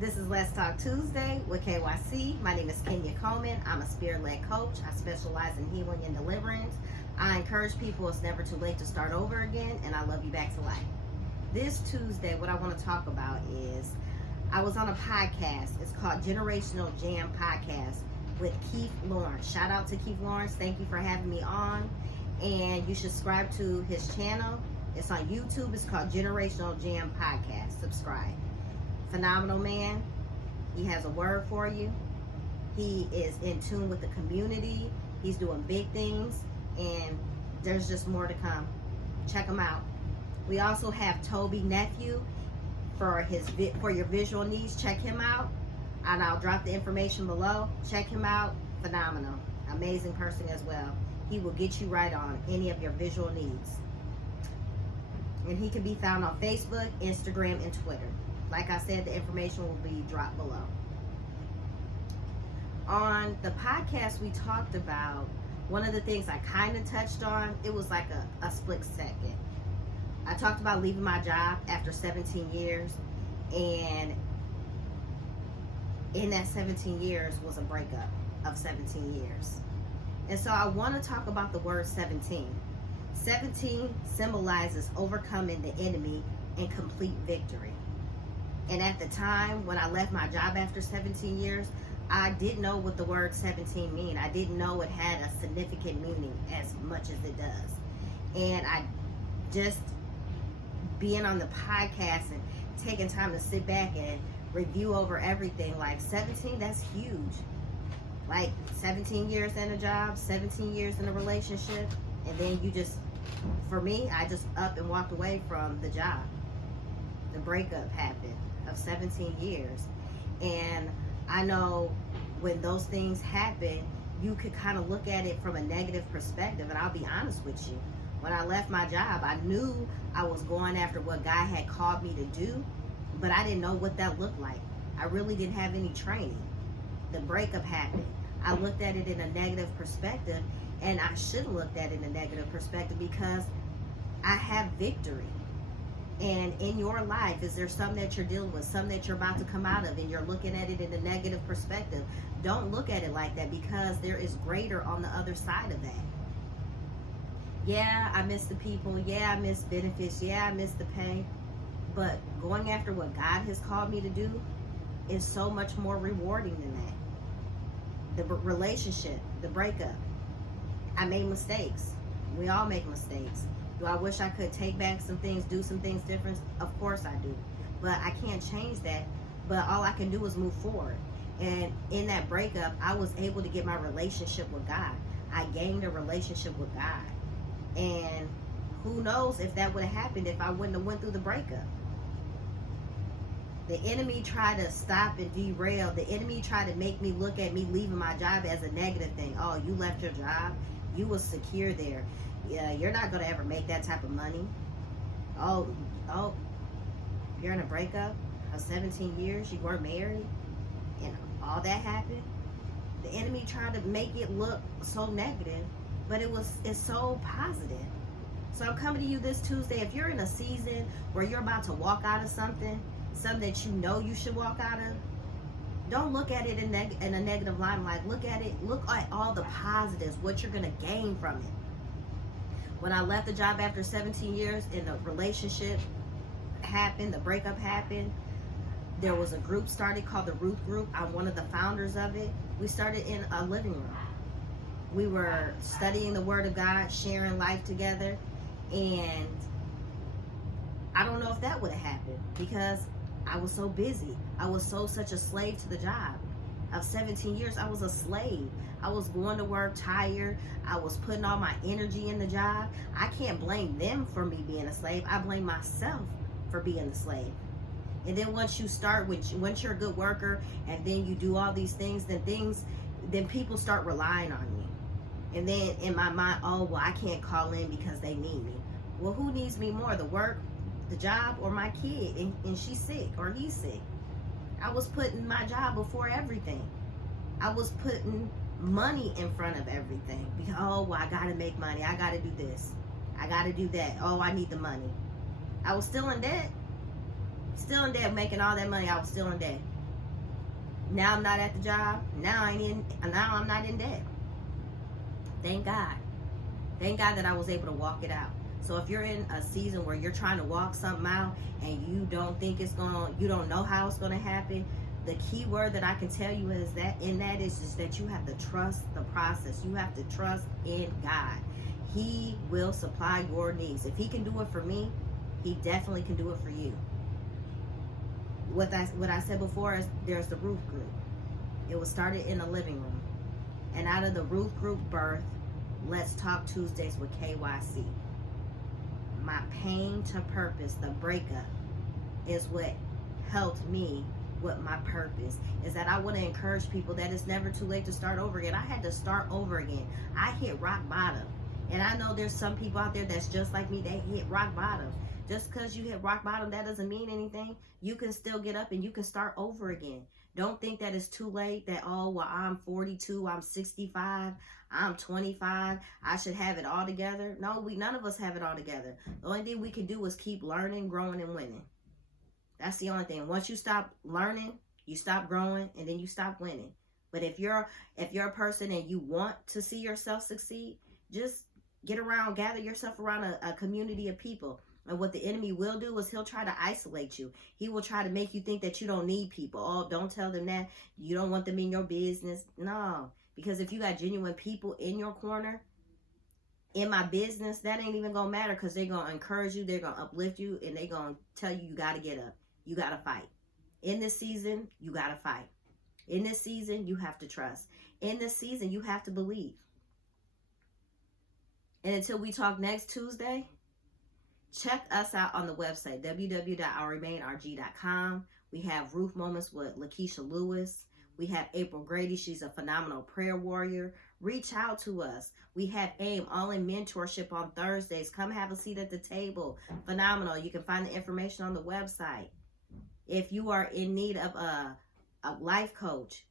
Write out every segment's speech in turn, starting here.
This is Let's Talk Tuesday with KYC. My name is Kenya Coleman. I'm a spirit-led coach. I specialize in healing and deliverance. I encourage people it's never too late to start over again, and I love you back to life. This Tuesday, what I want to talk about is I was on a podcast. It's called Generational Jam Podcast with Keith Lawrence. Shout out to Keith Lawrence. Thank you for having me on. And you should subscribe to his channel. It's on YouTube. It's called Generational Jam Podcast. Subscribe. Phenomenal man. He has a word for you. He is in tune with the community. He's doing big things, and there's just more to come. Check him out. We also have Toby Nephew for your visual needs. Check him out, and I'll drop the information below. Check him out. Phenomenal, amazing person as well. He will get you right on any of your visual needs, and he can be found on Facebook, Instagram, and Twitter. Like I said, the information will be dropped below. On the podcast, we talked about one of the things I kind of touched on. It was like a split second. I talked about leaving my job after 17 years. And in that 17 years was a breakup of 17 years. And so I want to talk about the word 17. 17 symbolizes overcoming the enemy and complete victory. And at the time when I left my job after 17 years, I didn't know what the word 17 mean. I didn't know it had a significant meaning as much as it does. And I just being on the podcast and taking time to sit back and review over everything, like 17, that's huge. Like 17 years in a job, 17 years in a relationship, and then you just, for me, I just up and walked away from the job. The breakup happened of 17 years. And I know when those things happen, you could kind of look at it from a negative perspective. And I'll be honest with you, when I left my job, I knew I was going after what God had called me to do, but I didn't know what that looked like. I really didn't have any training. The breakup happened. I looked at it in a negative perspective, and I should have looked at it in a negative perspective because I have victory. And in your life, is there something that you're dealing with, something that you're about to come out of, and you're looking at it in a negative perspective? Don't look at it like that, because there is greater on the other side of that. Yeah, I miss the people. Yeah, I miss benefits. Yeah, I miss the pay. But going after what God has called me to do is so much more rewarding than that. The relationship, the breakup. I made mistakes. We all make mistakes. Do I wish I could take back some things, do some things different? Of course I do. But I can't change that. But all I can do is move forward. And in that breakup, I was able to get my relationship with God. I gained a relationship with God. And who knows if that would have happened if I wouldn't have went through the breakup. The enemy tried to stop and derail. The enemy tried to make me look at me leaving my job as a negative thing. Oh, you left your job? You was secure there. Yeah, you're not going to ever make that type of money. Oh, you're in a breakup of 17 years, you weren't married, and all that happened. The enemy tried to make it look so negative, but it's so positive. So I'm coming to you this Tuesday. If you're in a season where you're about to walk out of something that you know you should walk out of, don't look at it in a negative limelight. Look at all the positives, what you're going to gain from it. When I left the job after 17 years and the relationship happened, the breakup happened, there was a group started called the Ruth Group. I'm one of the founders of it. We started in a living room. We were studying the Word of God, sharing life together, and I don't know if that would have happened because I was so busy. I was such a slave to the job. Of 17 years, I was a slave. I was going to work tired. I was putting all my energy in the job. I can't blame them for me being a slave. I blame myself for being a slave. And then once you're a good worker and then you do all these things, then people start relying on you. And then in my mind, oh, well, I can't call in because they need me. Well, who needs me more, the work, the job, or my kid? And she's sick or he's sick. I was putting my job before everything. I was putting money in front of everything. Because, oh, well, I got to make money. I got to do this. I got to do that. Oh, I need the money. I was still in debt. Still in debt, making all that money. I was still in debt. Now I'm not at the job. Now I'm not in debt. Thank God. Thank God that I was able to walk it out. So if you're in a season where you're trying to walk something out and you don't think you don't know how it's gonna happen, the key word that I can tell you is that you have to trust the process. You have to trust in God. He will supply your needs. If he can do it for me, he definitely can do it for you. What I said before is there's the Ruth group. It was started in a living room. And out of the Ruth group birth, Let's Talk Tuesdays with KYC. My pain to purpose, the breakup, is what helped me with my purpose. Is that I want to encourage people that it's never too late to start over again. I had to start over again. I hit rock bottom. And I know there's some people out there that's just like me. They hit rock bottom. Just because you hit rock bottom, that doesn't mean anything. You can still get up and you can start over again. Don't think that it's too late, that, oh, well, I'm 42, I'm 65, I'm 25, I should have it all together. No, none of us have it all together. The only thing we can do is keep learning, growing, and winning. That's the only thing. Once you stop learning, you stop growing, and then you stop winning. But if you're a person and you want to see yourself succeed, just gather yourself around a community of people. And what the enemy will do is he'll try to isolate you. He will try to make you think that you don't need people. Oh, don't tell them that. You don't want them in your business. No, because if you got genuine people in your corner, in my business, that ain't even going to matter, because they're going to encourage you. They're going to uplift you, and they're going to tell you got to get up. You got to fight. In this season, you got to fight. In this season, you have to trust. In this season, you have to believe. And until we talk next Tuesday, check us out on the website, www.I'llRemainRG.com. We have Ruth Moments with Lakeisha Lewis. We have April Grady. She's a phenomenal prayer warrior. Reach out to us. We have AIM, All In Mentorship, on Thursdays. Come have a seat at the table. Phenomenal. You can find the information on the website. If you are in need of a life coach,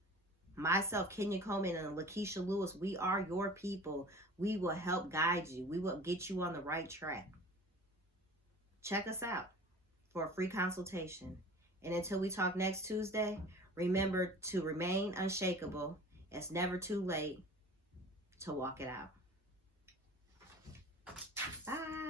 myself, Kenya Coleman, and Lakeisha Lewis, we are your people. We will help guide you. We will get you on the right track. Check us out for a free consultation. And until we talk next Tuesday, remember to remain unshakable. It's never too late to walk it out. Bye.